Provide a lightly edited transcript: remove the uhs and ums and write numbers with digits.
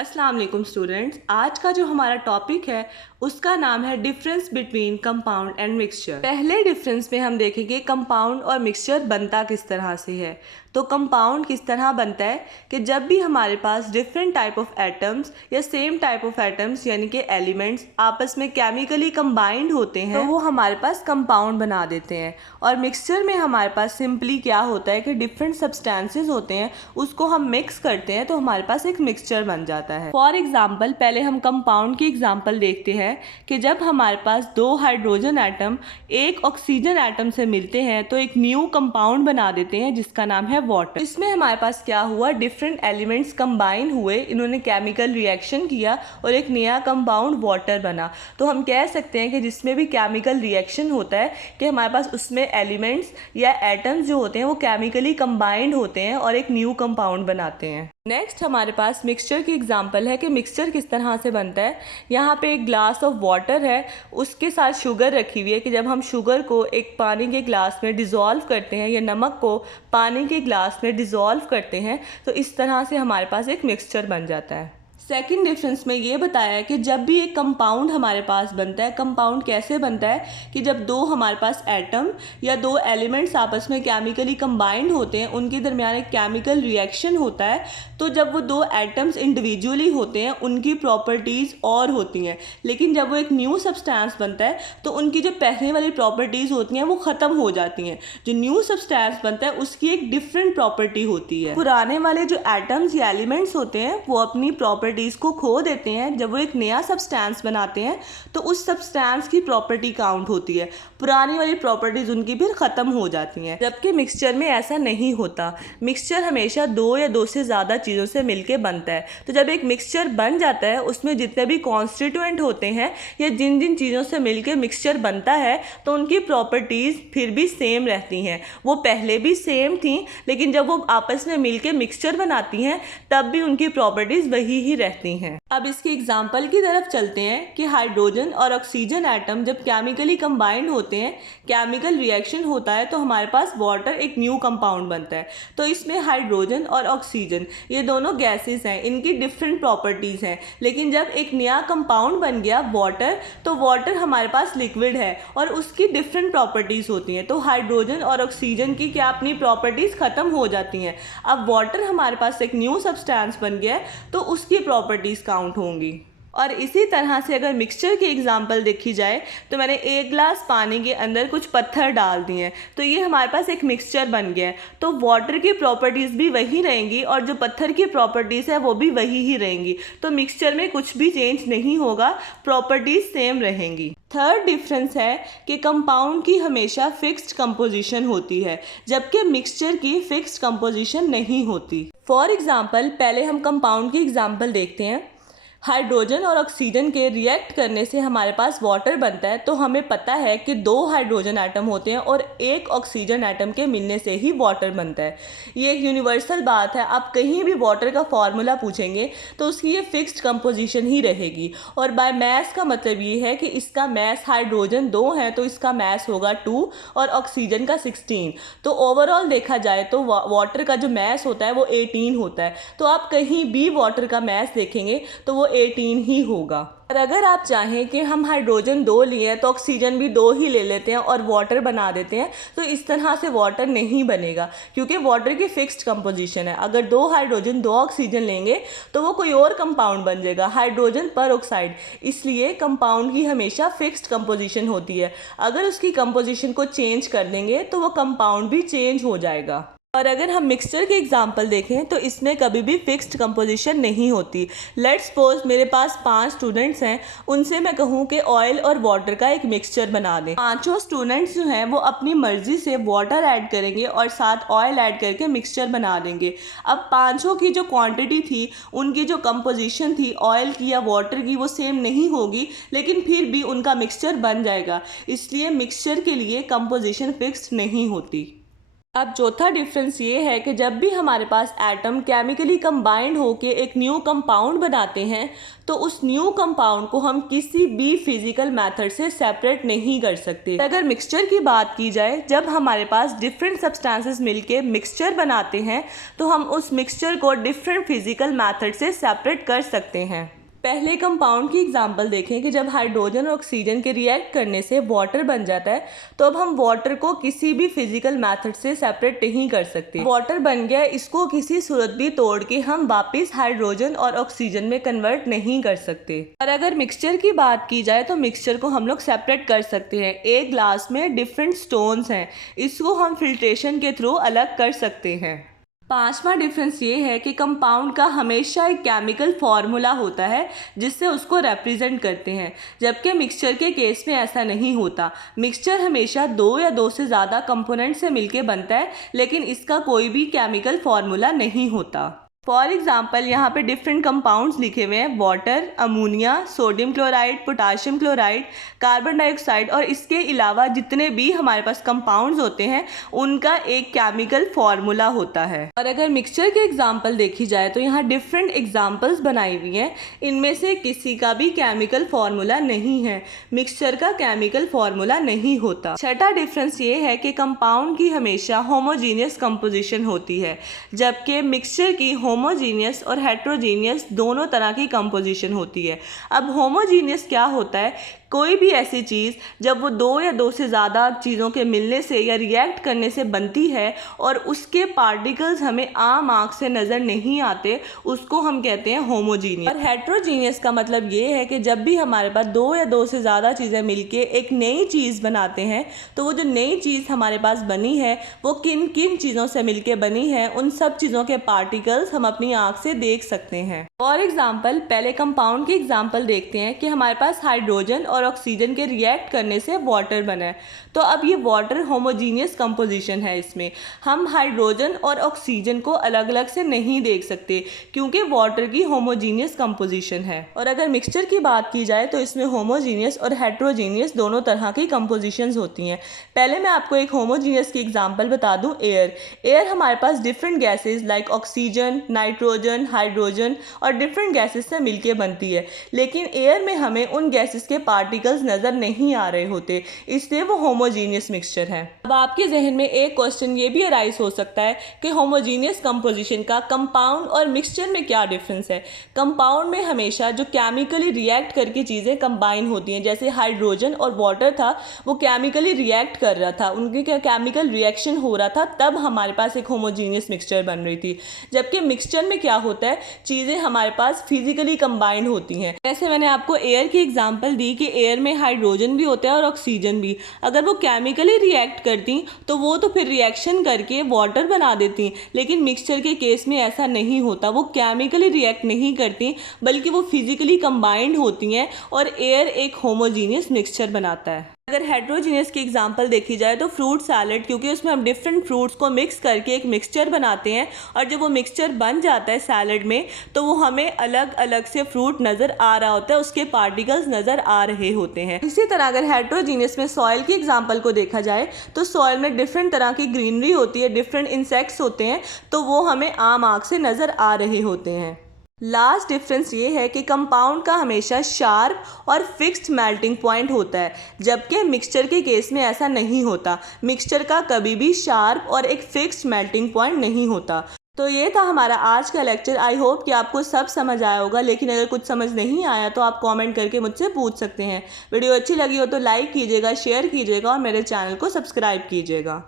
अस्सलाम वालेकुम स्टूडेंट्स। आज का जो हमारा टॉपिक है उसका नाम है difference between compound and mixture. पहले डिफरेंस में हम देखेंगे कंपाउंड और मिक्सचर बनता किस तरह से है। तो कंपाउंड किस तरह बनता है कि जब भी हमारे पास डिफरेंट टाइप ऑफ एटम्स या सेम टाइप ऑफ एटम्स यानी कि एलिमेंट्स आपस में केमिकली कंबाइंड होते हैं तो वो हमारे पास कंपाउंड बना देते हैं। और मिक्सचर में हमारे पास सिंपली क्या होता है कि डिफरेंट सब्सटेंसेस होते हैं, उसको हम मिक्स करते हैं तो हमारे पास एक मिक्सचर बन जाता है। फॉर एग्जाम्पल पहले हम कंपाउंड की एग्जाम्पल देखते हैं कि जब हमारे पास दो हाइड्रोजन एटम एक ऑक्सीजन एटम से मिलते हैं तो एक न्यू कंपाउंड बना देते हैं जिसका नाम है वाटर। इसमें हमारे पास क्या हुआ, डिफरेंट एलिमेंट्स कंबाइन हुए, इन्होंने केमिकल रिएक्शन किया और एक नया कंपाउंड वाटर बना। तो हम कह सकते हैं कि जिसमें भी केमिकल रिएक्शन होता है कि हमारे पास उसमें एलिमेंट्स या एटम्स जो होते हैं वो केमिकली कंबाइंड होते हैं और एक न्यू कंपाउंड बनाते हैं। नेक्स्ट हमारे पास मिक्सचर की एग्जांपल है कि मिक्सचर किस तरह से बनता है। यहाँ पे एक ग्लास ऑफ वाटर है, उसके साथ शुगर रखी हुई है कि जब हम शुगर को एक पानी के ग्लास में डिज़ोल्व करते हैं या नमक को पानी के ग्लास में डिज़ोल्व करते हैं तो इस तरह से हमारे पास एक मिक्सचर बन जाता है। सेकेंड डिफरेंस में ये बताया है कि जब भी एक कंपाउंड हमारे पास बनता है, कंपाउंड कैसे बनता है कि जब दो हमारे पास एटम या दो एलिमेंट्स आपस में केमिकली कंबाइंड होते हैं, उनके दरमियान एक केमिकल रिएक्शन होता है। तो जब वो दो एटम्स इंडिविजुअली होते हैं उनकी प्रॉपर्टीज़ और होती हैं, लेकिन जब वो एक न्यू सब्सटेंस बनता है तो उनकी जो पहले वाली प्रॉपर्टीज़ होती हैं वो ख़त्म हो जाती हैं। जो न्यू सब्सटेंस बनता है उसकी एक डिफरेंट प्रॉपर्टी होती है। पुराने वाले जो एटम्स या एलिमेंट्स होते हैं वो अपनी प्रॉपर्टीज़ को खो देते हैं, जब वो एक नया सब्सटेंस बनाते हैं तो उस सब्सटेंस की प्रॉपर्टी काउंट होती है, पुरानी वाली प्रॉपर्टीज उनकी फिर ख़त्म हो जाती हैं। जबकि मिक्सचर में ऐसा नहीं होता। मिक्सचर हमेशा दो या दो से ज़्यादा चीज़ों से मिलके बनता है। तो जब एक मिक्सचर बन जाता है उसमें जितने भी कॉन्स्टिट्यूएंट होते हैं या जिन जिन चीज़ों से मिलके मिक्सचर बनता है तो उनकी प्रॉपर्टीज़ फिर भी सेम रहती हैं। वो पहले भी सेम थी लेकिन जब वो आपस में मिलके मिक्सचर बनाती हैं तब भी उनकी प्रॉपर्टीज़ वही ही रहती हैं। अब इसके एग्जाम्पल की तरफ चलते हैं कि हाइड्रोजन और ऑक्सीजन एटम जब केमिकली कंबाइंड होते हैं, केमिकल रिएक्शन होता है तो हमारे पास वाटर एक न्यू कंपाउंड बनता है। तो इसमें हाइड्रोजन और ऑक्सीजन ये दोनों गैसेस हैं, इनकी डिफरेंट प्रॉपर्टीज़ हैं, लेकिन जब एक नया कंपाउंड बन गया वाटर तो वाटर हमारे पास लिक्विड है और उसकी डिफरेंट प्रॉपर्टीज़ होती हैं। तो हाइड्रोजन और ऑक्सीजन की क्या अपनी प्रॉपर्टीज़ ख़त्म हो जाती हैं। अब वाटर हमारे पास एक न्यू सब्सटेंस बन गया है तो उसकी प्रॉपर्टीज़ काउंट होंगी। और इसी तरह से अगर मिक्सचर की एग्जांपल देखी जाए तो मैंने एक गिलास पानी के अंदर कुछ पत्थर डाल दिए हैं तो ये हमारे पास एक मिक्सचर बन गया है। तो वाटर की प्रॉपर्टीज़ भी वही रहेंगी और जो पत्थर की प्रॉपर्टीज़ है वो भी वही ही रहेंगी। तो मिक्सचर में कुछ भी चेंज नहीं होगा, प्रॉपर्टीज़ सेम रहेंगी। थर्ड डिफरेंस है कि कंपाउंड की हमेशा फिक्स्ड कंपोजिशन होती है जबकि मिक्सचर की फिक्स्ड कंपोजिशन नहीं होती। फॉर एग्जांपल पहले हम कंपाउंड की एग्जांपल देखते हैं। हाइड्रोजन और ऑक्सीजन के रिएक्ट करने से हमारे पास वाटर बनता है। तो हमें पता है कि दो हाइड्रोजन एटम होते हैं और एक ऑक्सीजन एटम के मिलने से ही वाटर बनता है। ये एक यूनिवर्सल बात है, आप कहीं भी वाटर का फॉर्मूला पूछेंगे तो उसकी ये फिक्स्ड कंपोजिशन ही रहेगी। और बाय मैस का मतलब ये है कि इसका मैस, हाइड्रोजन 2 है तो इसका मैस होगा 2 और ऑक्सीजन का 16। तो ओवरऑल देखा जाए तो वाटर का जो मैस होता है वो 18 होता है। तो आप कहीं भी वाटर का मैस देखेंगे तो वो 18 ही होगा। और अगर आप चाहें कि हम हाइड्रोजन 2 लिए तो ऑक्सीजन भी 2 ही ले लेते हैं और वाटर बना देते हैं तो इस तरह से वाटर नहीं बनेगा क्योंकि वाटर की फिक्स्ड कंपोजिशन है। अगर 2 हाइड्रोजन 2 ऑक्सीजन लेंगे तो वो कोई और कंपाउंड बन जाएगा, हाइड्रोजन पर ऑक्साइड। इसलिए कंपाउंड की हमेशा फिक्स्ड कंपोजिशन होती है। अगर उसकी कंपोजिशन को चेंज कर देंगे तो वो कंपाउंड भी चेंज हो जाएगा। और अगर हम मिक्सचर के एग्जांपल देखें तो इसमें कभी भी फिक्स्ड कंपोजिशन नहीं होती। लेट्स सपोज मेरे पास 5 स्टूडेंट्स हैं, उनसे मैं कहूँ कि ऑयल और वाटर का एक मिक्सचर बना दें। पांचों स्टूडेंट्स जो हैं वो अपनी मर्जी से वाटर ऐड करेंगे और साथ ऑयल ऐड करके मिक्सचर बना देंगे। अब पांचों की जो क्वांटिटी थी, उनकी जो कंपोजिशन थी ऑयल की या वाटर की, वो सेम नहीं होगी, लेकिन फिर भी उनका मिक्सचर बन जाएगा। इसलिए मिक्सचर के लिए कंपोजिशन फिक्स्ड नहीं होती। अब चौथा डिफरेंस ये है कि जब भी हमारे पास एटम केमिकली कंबाइंड होके एक न्यू कंपाउंड बनाते हैं तो उस न्यू कंपाउंड को हम किसी भी फिजिकल मेथड से सेपरेट नहीं कर सकते। अगर मिक्सचर की बात की जाए, जब हमारे पास डिफरेंट सब्सटेंसेस मिलके मिक्सचर बनाते हैं तो हम उस मिक्सचर को डिफरेंट फिजिकल मेथड से सेपरेट कर सकते हैं। पहले कंपाउंड की एग्जांपल देखें कि जब हाइड्रोजन और ऑक्सीजन के रिएक्ट करने से वाटर बन जाता है तो अब हम वाटर को किसी भी फिजिकल मेथड से सेपरेट नहीं कर सकते। वाटर बन गया, इसको किसी सूरत भी तोड़ के हम वापस हाइड्रोजन और ऑक्सीजन में कन्वर्ट नहीं कर सकते। और अगर मिक्सचर की बात की जाए तो मिक्सचर को हम लोग सेपरेट कर सकते हैं। एक ग्लास में डिफरेंट स्टोन्स हैं, इसको हम फिल्ट्रेशन के थ्रू अलग कर सकते हैं। पांचवा डिफरेंस ये है कि कंपाउंड का हमेशा एक केमिकल फॉर्मूला होता है जिससे उसको रिप्रेजेंट करते हैं, जबकि मिक्सचर के केस में ऐसा नहीं होता। मिक्सचर हमेशा दो या दो से ज़्यादा कंपोनेंट से मिलके बनता है, लेकिन इसका कोई भी केमिकल फॉर्मूला नहीं होता। फॉर एग्जाम्पल यहाँ पे डिफरेंट कंपाउंड्स लिखे हुए हैं, water, ammonia, sodium chloride, potassium chloride, carbon dioxide, और इसके अलावा जितने भी हमारे पास कंपाउंड्स होते हैं उनका एक केमिकल फॉर्मूला होता है। और अगर मिक्सचर के एग्जाम्पल देखी जाए तो यहाँ डिफरेंट एग्जाम्पल्स बनाई हुई हैं, इनमें से किसी का भी केमिकल फॉर्मूला नहीं है। मिक्सचर का केमिकल फॉर्मूला नहीं होता। छठा डिफरेंस ये है कि कंपाउंड की हमेशा होमोजीनियस कंपोजिशन होती है, जबकि मिक्सचर की होमोजीनियस और हेट्रोजीनियस दोनों तरह की कंपोजिशन होती है। अब होमोजीनियस क्या होता है? कोई भी ऐसी चीज़ जब वो दो या दो से ज़्यादा चीज़ों के मिलने से या रिएक्ट करने से बनती है और उसके पार्टिकल्स हमें आम आँख से नज़र नहीं आते, उसको हम कहते हैं होमोजीनियस। और हेट्रोजीनियस का मतलब ये है कि जब भी हमारे पास दो या दो से ज़्यादा चीज़ें मिलके एक नई चीज़ बनाते हैं तो वो जो नई चीज़ हमारे पास बनी है वो किन किन चीज़ों से मिलके बनी है, उन सब चीज़ों के पार्टिकल्स हम अपनी आँख से देख सकते हैं। फॉर एग्जाम्पल पहले कंपाउंड की एग्जाम्पल देखते हैं कि हमारे पास हाइड्रोजन और ऑक्सीजन के रिएक्ट करने से वाटर बना है। तो अब ये वाटर होमोजीनियस कंपोजिशन है, इसमें हम हाइड्रोजन और ऑक्सीजन को अलग अलग से नहीं देख सकते क्योंकि वाटर की होमोजीनियस कंपोजिशन है। और अगर मिक्सचर की बात की जाए तो इसमें होमोजीनियस और हेट्रोजीनियस दोनों तरह की कंपोजिशंस होती हैं। पहले मैं आपको एक होमोजीनियस की एग्जाम्पल बता दूं, एयर हमारे पास different gases like oxygen, nitrogen, hydrogen और डिफरेंट गैसेस से मिलके बनती है, लेकिन एयर में हमें उन गैसेस के पार्टिकल्स नज़र नहीं आ रहे होते, इसलिए वो होमोजीनियस मिक्सचर है। अब आपके जहन में एक क्वेश्चन ये भी अराइज हो सकता है कि होमोजीनियस कंपोजिशन का कंपाउंड और मिक्सचर में क्या डिफरेंस है। कंपाउंड में हमेशा जो केमिकली रिएक्ट करके चीज़ें कंबाइन होती हैं, जैसे हाइड्रोजन और वाटर था, वो केमिकली रिएक्ट कर रहा था, उनकी केमिकल रिएक्शन हो रहा था, तब हमारे पास एक होमोजीनियस मिक्सचर बन रही थी। जबकि मिक्सचर में क्या होता है, चीज़ें हमारे पास फिजिकली कंबाइंड होती हैं। जैसे मैंने आपको एयर की एग्जांपल दी कि एयर में हाइड्रोजन भी होता है और ऑक्सीजन भी, अगर वो केमिकली रिएक्ट करती तो वो तो फिर रिएक्शन करके वाटर बना देती, लेकिन मिक्सचर के केस में ऐसा नहीं होता। वो केमिकली रिएक्ट नहीं करती बल्कि वो फिजिकली कंबाइंड होती हैं और एयर एक होमोजीनियस मिक्सचर बनाता है। अगर हेट्रोजीनियस की एग्जांपल देखी जाए तो फ्रूट सैलेड, क्योंकि उसमें हम डिफरेंट फ्रूट्स को मिक्स करके एक मिक्सचर बनाते हैं और जब वो मिक्सचर बन जाता है सैलेड में तो वो हमें अलग अलग से फ्रूट नज़र आ रहा होता है, उसके पार्टिकल्स नज़र आ रहे होते हैं। इसी तरह अगर हेट्रोजीनियस में सॉइल की एग्जांपल को देखा जाए तो सॉइल में डिफरेंट तरह की ग्रीनरी होती है, डिफरेंट इंसेक्ट्स होते हैं, तो वो हमें आम आँख से नज़र आ रहे होते हैं। लास्ट डिफरेंस ये है कि कंपाउंड का हमेशा शार्प और फिक्स्ड मेल्टिंग पॉइंट होता है, जबकि मिक्सचर के केस में ऐसा नहीं होता। मिक्सचर का कभी भी शार्प और एक फिक्स्ड मेल्टिंग पॉइंट नहीं होता। तो ये था हमारा आज का लेक्चर। आई होप कि आपको सब समझ आया होगा, लेकिन अगर कुछ समझ नहीं आया तो आप कमेंट करके मुझसे पूछ सकते हैं। वीडियो अच्छी लगी हो तो लाइक कीजिएगा, शेयर कीजिएगा और मेरे चैनल को सब्सक्राइब कीजिएगा।